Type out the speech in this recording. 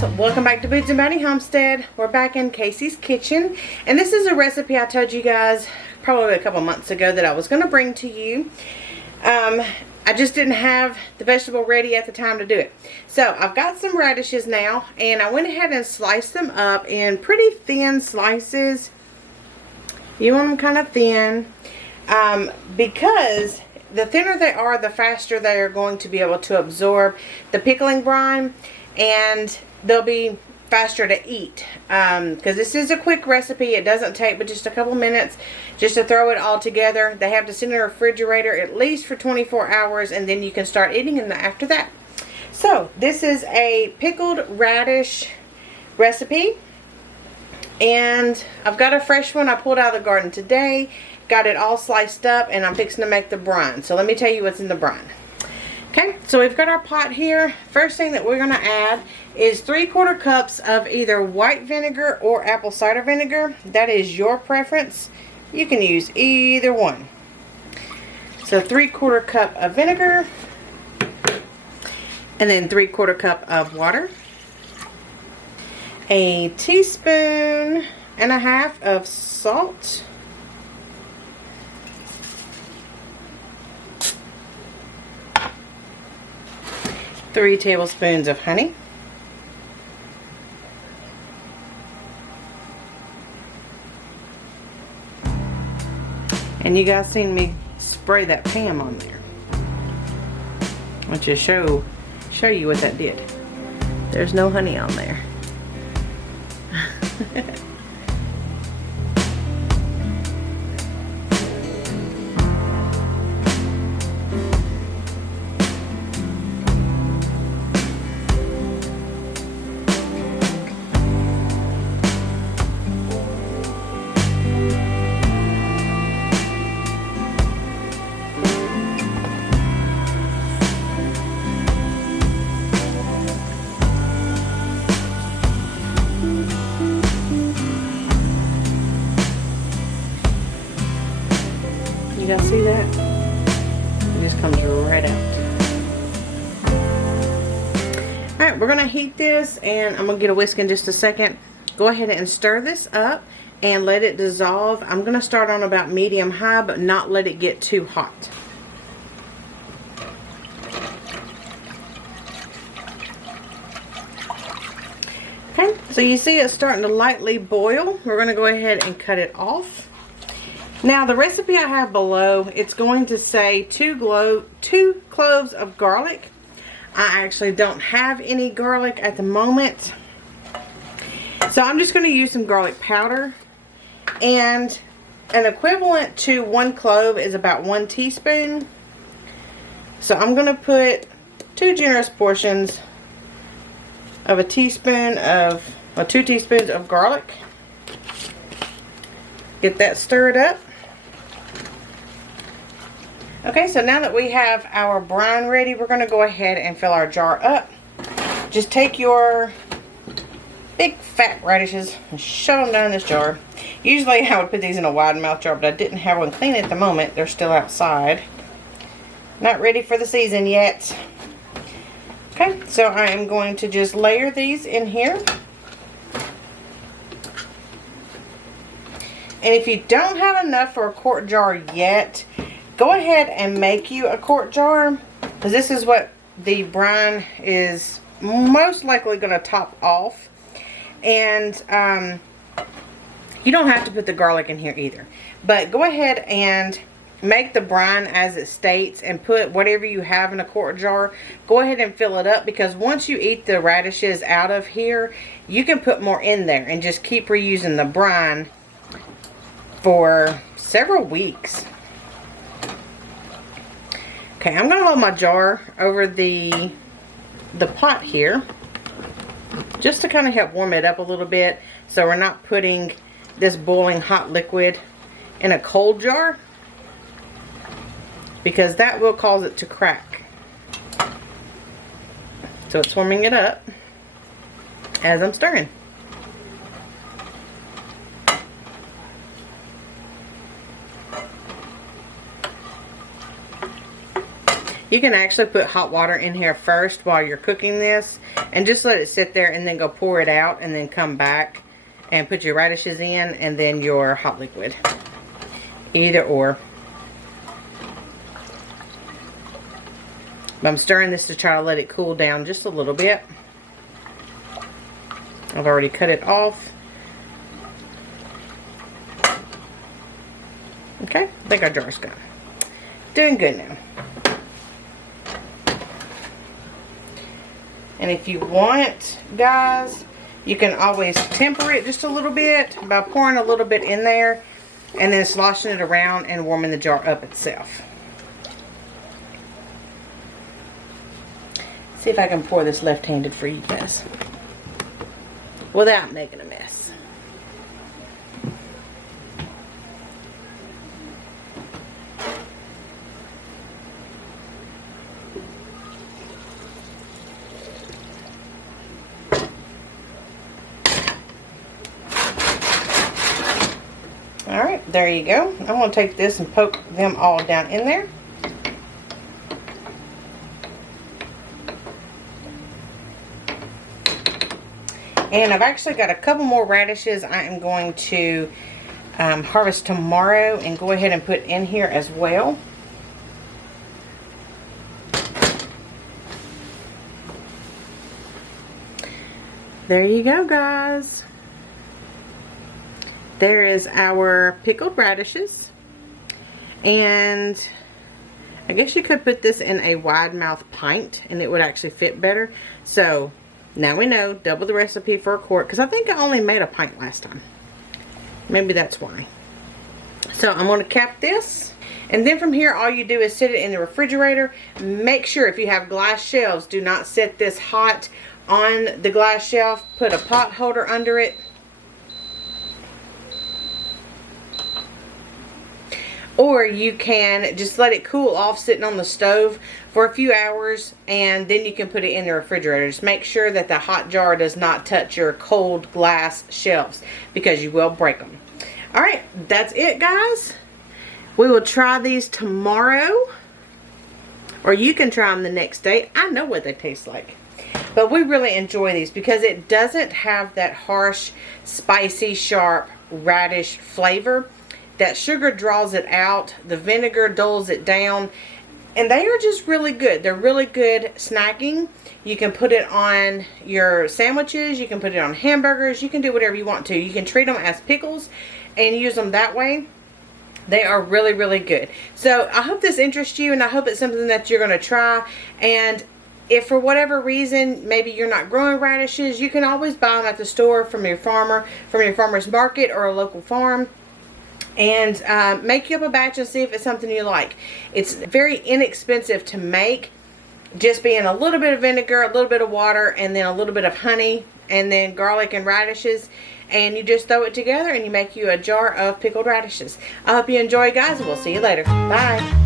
guys, welcome back to Boots and Bounty Homestead. We're back in Casey's kitchen, and this is a recipe I told you guys probably a couple months ago that I was going to bring to you. I just didn't have the vegetable ready at the time to do it. So I've got some radishes now, and I went ahead and sliced them up in pretty thin slices. You want them kind of thin because the thinner they are, the faster they are going to be able to absorb the pickling brine, and they'll be faster to eat. Because this is a quick recipe. It doesn't take but just a couple minutes just to throw it all together. They have to sit in a refrigerator at least for 24 hours, and then you can start eating them after that. So this is a pickled radish recipe, and I've got a fresh one I pulled out of the garden today. Got it all sliced up, and I'm fixing to make the brine. So let me tell you what's in the brine. Okay, so we've got our pot here. First thing that we're going to add is 3/4 cups of either white vinegar or apple cider vinegar. That is your preference. You can use either one. So 3/4 cup of vinegar, and then 3/4 cup of water, a teaspoon and a half of salt, 3 tablespoons of honey, and you guys seen me spray that Pam on there. I want you to show you what that did. There's no honey on there. You guys see that? It just comes right out. Alright, we're going to heat this, and I'm going to get a whisk in just a second. Go ahead and stir this up and let it dissolve. I'm going to start on about medium high, but not let it get too hot. Okay, so you see it's starting to lightly boil. We're going to go ahead and cut it off. Now the recipe I have below, it's going to say 2 cloves of garlic. I actually don't have any garlic at the moment, so I'm just going to use some garlic powder, and an equivalent to 1 clove is about 1 teaspoon. So I'm going to put 2 generous portions of 2 teaspoons of garlic. Get that stirred up. Okay, so now that we have our brine ready, we're going to go ahead and fill our jar up. Just take your big fat radishes and shove them down this jar. Usually I would put these in a wide mouth jar, but I didn't have one clean at the moment. They're still outside. Not ready for the season yet. Okay, so I am going to just layer these in here. And if you don't have enough for a quart jar yet, go ahead and make you a quart jar, because this is what the brine is most likely going to top off. And you don't have to put the garlic in here either, but go ahead and make the brine as it states and put whatever you have in a quart jar. Go ahead and fill it up, because once you eat the radishes out of here, you can put more in there and just keep reusing the brine for several weeks. Okay, I'm going to hold my jar over the pot here, just to kind of help warm it up a little bit, so we're not putting this boiling hot liquid in a cold jar, because that will cause it to crack. So it's warming it up as I'm stirring. You can actually put hot water in here first while you're cooking this and just let it sit there and then go pour it out and then come back and put your radishes in and then your hot liquid. Either or. But I'm stirring this to try to let it cool down just a little bit. I've already cut it off. Okay, I think our jar's gone. Doing good now. And if you want, guys, you can always temper it just a little bit by pouring a little bit in there and then sloshing it around and warming the jar up itself. See if I can pour this left-handed for you guys without making a mess. Alright, there you go. I'm going to take this and poke them all down in there. And I've actually got a couple more radishes I am going to harvest tomorrow and go ahead and put in here as well. There you go, guys. There is our pickled radishes. And I guess you could put this in a wide mouth pint and it would actually fit better. So now we know, double the recipe for a quart, because I think I only made a pint last time. Maybe that's why. So I'm going to cap this. And then from here, all you do is sit it in the refrigerator. Make sure if you have glass shelves, do not set this hot on the glass shelf. Put a pot holder under it. Or you can just let it cool off sitting on the stove for a few hours and then you can put it in the refrigerator. Just make sure that the hot jar does not touch your cold glass shelves because you will break them. Alright, that's it, guys. We will try these tomorrow. Or you can try them the next day. I know what they taste like. But we really enjoy these because it doesn't have that harsh, spicy, sharp radish flavor. That sugar draws it out. The vinegar dulls it down. And they are just really good. They're really good snacking. You can put it on your sandwiches. You can put it on hamburgers. You can do whatever you want to. You can treat them as pickles and use them that way. They are really, really good. So I hope this interests you and I hope it's something that you're going to try. And if for whatever reason, maybe you're not growing radishes, you can always buy them at the store from your farmer, from your farmer's market or a local farm. And make you up a batch and see if it's something you like. It's very inexpensive to make, just being a little bit of vinegar, a little bit of water, and then a little bit of honey, and then garlic and radishes, and you just throw it together and you make you a jar of pickled radishes. I hope you enjoy, guys, and we'll see you later. Bye.